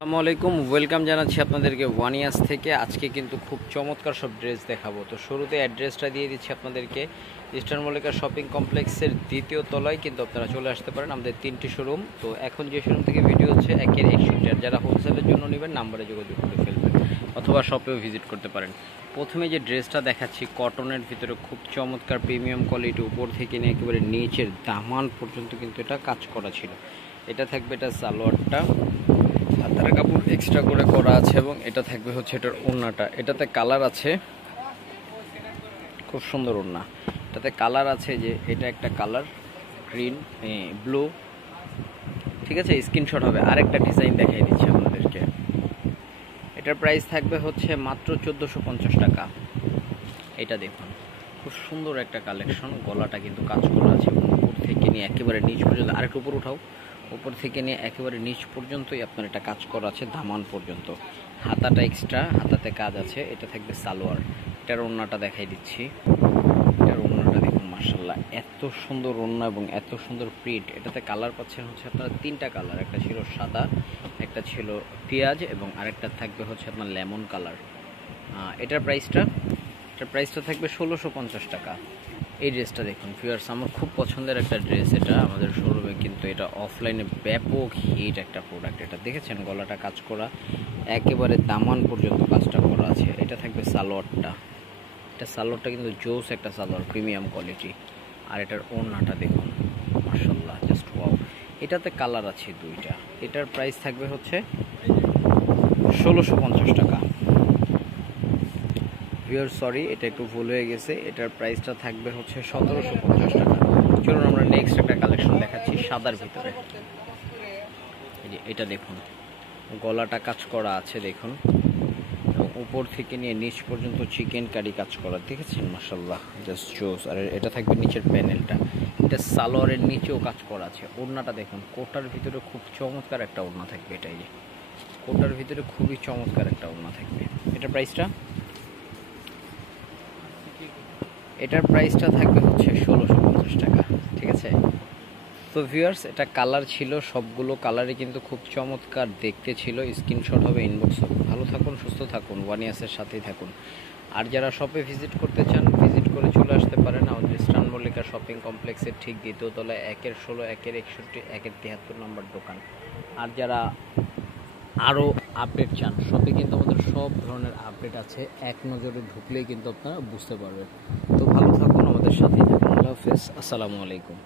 আসসালামু আলাইকুম, ওয়েলকাম জানাচ্ছি আপনাদেরকে ওয়ানিয়াস থেকে। আজকে কিন্তু খুব চমৎকার সব ড্রেস দেখাবো। তো শুরুতে অ্যাড্রেসটা দিয়ে দিচ্ছি আপনাদেরকে। ইস্টার্ন মল্লিকা শপিং কমপ্লেক্সের দ্বিতীয় তলায় কিন্তু আপনারা চলে আসতে পারেন। আমাদের 3টি শোরুম। তো এখন যে শোরুম থেকে ভিডিও হচ্ছে 1/61, আর যারা হোলসেলের জন্য নেবেন নাম্বারে যোগাযোগ করে ফেলবেন অথবা শপেও ভিজিট করতে পারেন। প্রথমে যে ড্রেসটা দেখাচ্ছি কটনের ভিতরে খুব চমৎকার প্রিমিয়াম কোয়ালিটি, উপর থেকে নিয়ে একেবারে নিচের দামান পর্যন্ত কিন্তু এটা কাজ করা ছিল। এটা থাকবে এটা সালোয়ারটা, হাতার কাপড় এক্সট্রা করে করা আছে, এবং এটা থাকবে হচ্ছে এটার ওড়নাটা। এটাতে কালার আছে, খুব সুন্দর ওড়না। এটাতে কালার আছে, যে এটা একটা কালার গ্রিন, ব্লু, ঠিক আছে। স্ক্রিনশট হবে। আরেকটা ডিজাইন দেখাই দিচ্ছি আপনাদেরকে। এটার প্রাইস থাকবে হচ্ছে মাত্র 1450 টাকা। এটা দেখুন, খুব সুন্দর একটা কালেকশন। গলাটা কিন্তু কাজ করা আছে, এবং উপর থেকে নিয়ে একেবারে নিচ পর্যন্ত, আরেকটু উপর উঠাও, উপর থেকে নিয়ে একেবারে নিচ পর্যন্তই আপনার এটা কাজ করা আছে, দামান পর্যন্ত। হাতাটা এক্সট্রা, হাতাতে কাজ আছে। এটা থাকবে সালোয়ার। এটার ওড়নাটা দেখাই দিচ্ছি। এটার ওড়নাটা দেখুন, মাশাআল্লাহ, এত সুন্দর ওড়না এবং এত সুন্দর প্রিন্ট। এটাতে কালার পাচ্ছেন হচ্ছে আপনারা 3টা কালার। একটা ছিল সাদা, একটা ছিল পেঁয়াজ, এবং আরেকটা থাকবে হচ্ছে আপনার লেমন কালার। এটার প্রাইসটা থাকবে 1650 টাকা। এই ড্রেসটা দেখুন ভিউয়ার্স, আমার খুব পছন্দের একটা ড্রেস। এটা আমাদের শোরুমে কিন্তু এটা অফলাইনে ব্যাপক হিট একটা প্রোডাক্ট। এটা দেখেছেন, গলাটা কাজ করা, একেবারে দামান পর্যন্ত কাজটা করা আছে। এটা থাকবে সালোয়ারটা। এটা সালোয়ারটা কিন্তু জোস একটা সালোয়ার, প্রিমিয়াম কোয়ালিটি। আর এটার ওড়নাটা দেখুন, মাশাআল্লাহ, জাস্ট ওয়াও। এটাতে কালার আছে 2টা। এটার প্রাইস থাকবে হচ্ছে 1650 টাকা। ভিউয়ার সরি, এটা একটু ভুল হয়ে গেছে। এটার প্রাইসটা থাকবে হচ্ছে 1750 টাকা। চলুন আমরা নেক্সট একটা কালেকশন দেখাচ্ছি সাদার ভিতরে। এই যে এটা দেখুন, গলাটা কাজ করা আছে দেখুন, এবং উপর থেকে নিয়ে নিচ পর্যন্ত চিকেন কারি কাজ করা, দেখেছেন, মাশাআল্লাহ, জাস্ট জোস। আর এটা থাকবে নিচের প্যানেলটা। এটা সালোয়ারের নিচেও কাজ করা আছে। ওড়নাটা দেখুন, কোটার ভিতরে খুব চমৎকার একটা ওড়না থাকবে। এটাই যে কোটার ভিতরে খুবই চমৎকার একটা ওড়না থাকবে। এটার প্রাইসটা থাকবে হচ্ছে 1650 টাকা, ঠিক আছে। তো ভিউয়ার্স, এটা কালার ছিল, সবগুলো কালারই কিন্তু খুব চমৎকার দেখতে ছিল। স্ক্রিনশট হবে, ইনবক্স হবে। ভালো থাকুন, সুস্থ থাকুন, ওয়ানিয়াসের সাথেই থাকুন। আর যারা শপে ভিজিট করতে চান, ভিজিট করে চলে আসতে পারেন আমাদের ইস্টার্ন মল্লিকা শপিং কমপ্লেক্সের ঠিক দ্বিতীয় তলায় 1/16, 1/61, 1/73 নম্বর দোকান। আর যারা আরও আপডেট চান, শপে কিন্তু আমাদের সব ধরনের আপডেট আছে, এক নজরে ঢুকলেই কিন্তু আপনারা বুঝতে পারবেন। তো ভালো থাকুন, আমাদের সাথেই থাকুন। আল্লাহ হাফেজ, আসসালামু আলাইকুম।